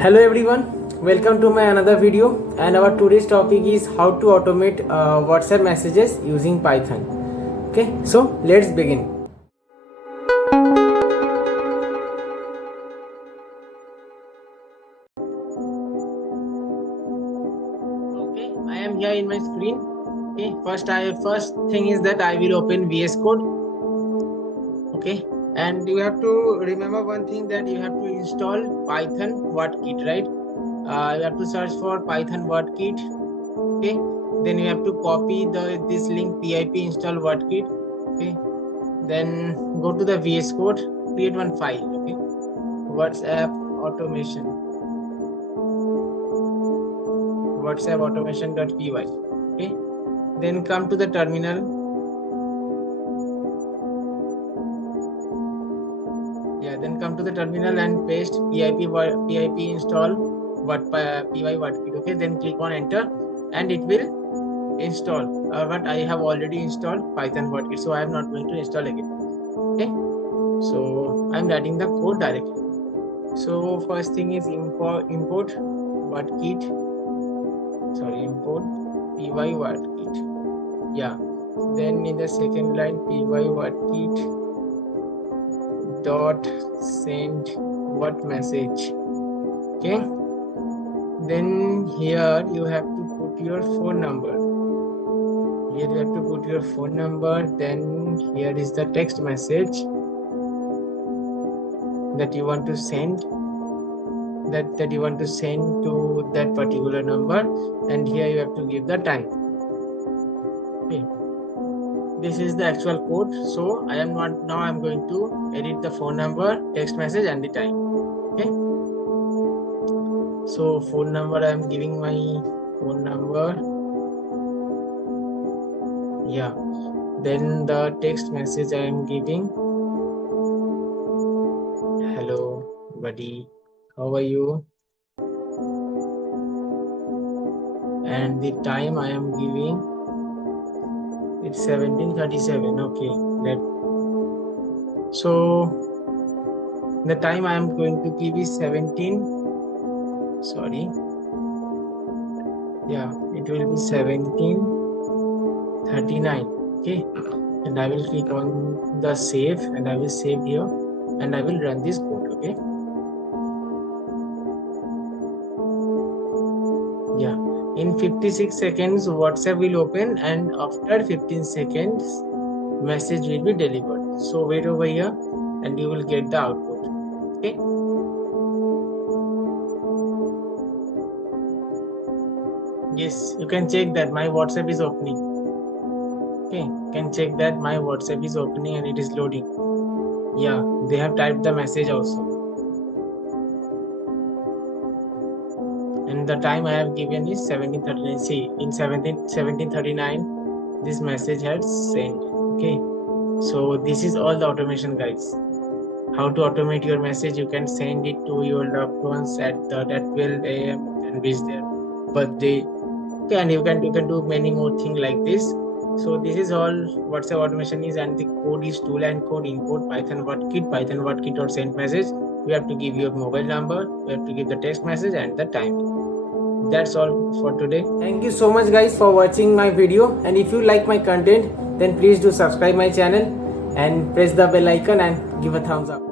Hello everyone, welcome to my another video, and our today's topic is how to automate WhatsApp messages using Python. Okay, so let's begin. Okay, I am here in my screen. Okay, first thing is that I will open VS Code. Okay, and you have to remember one thing, that you have to install pywhatkit, right? You have to search for pywhatkit. Okay, then you have to copy this link, pip install WhatsApp. Okay, then go to the VS Code, create one file. Okay, WhatsApp automation.py. Okay, then come to the terminal. Then come to the terminal and paste pip install pywhatkit. Okay, then click on enter and it will install. But I have already installed pywhatkit, so I am not going to install again. Okay, so I'm writing the code directly. So first thing is import pywhatkit. Import pywhatkit. Then in the second line, pywhatkit dot send what message. Okay, then here you have to put your phone number. Then here is the text message that you want to send, that you want to send to that particular number, and here you have to give the time. Okay, this is the actual code. So I'm going to edit the phone number, text message, and the time. Okay, so phone number, I am giving my phone number. Then the text message I am giving, hello buddy, how are you? And the time I am giving, it's 17:37. Okay, so the time I am going to give is it will be 17:39. Okay, and I will click on the save, and I will save here, and I will run this code. Okay, in 56 seconds WhatsApp will open, and after 15 seconds message will be delivered. So wait over here and you will get the output. Okay, yes, you can check that my WhatsApp is opening. Okay, you can check that my WhatsApp is opening and it is loading. They have typed the message also, and the time I have given is 17:39. See, in 17:39 this message had sent. Okay, so this is all the automation, guys. How to automate your message? You can send it to your loved ones at 12 a.m. and wish their birthday. Okay, and you can do many more things like this. So this is all WhatsApp automation is, and the code is two-line code. Import pywhatkit.send message. You have to give your mobile number, you have to give the text message and the time. That's all for today. Thank you so much guys for watching my video, and if you like my content, then please do subscribe my channel and press the bell icon and give a thumbs up.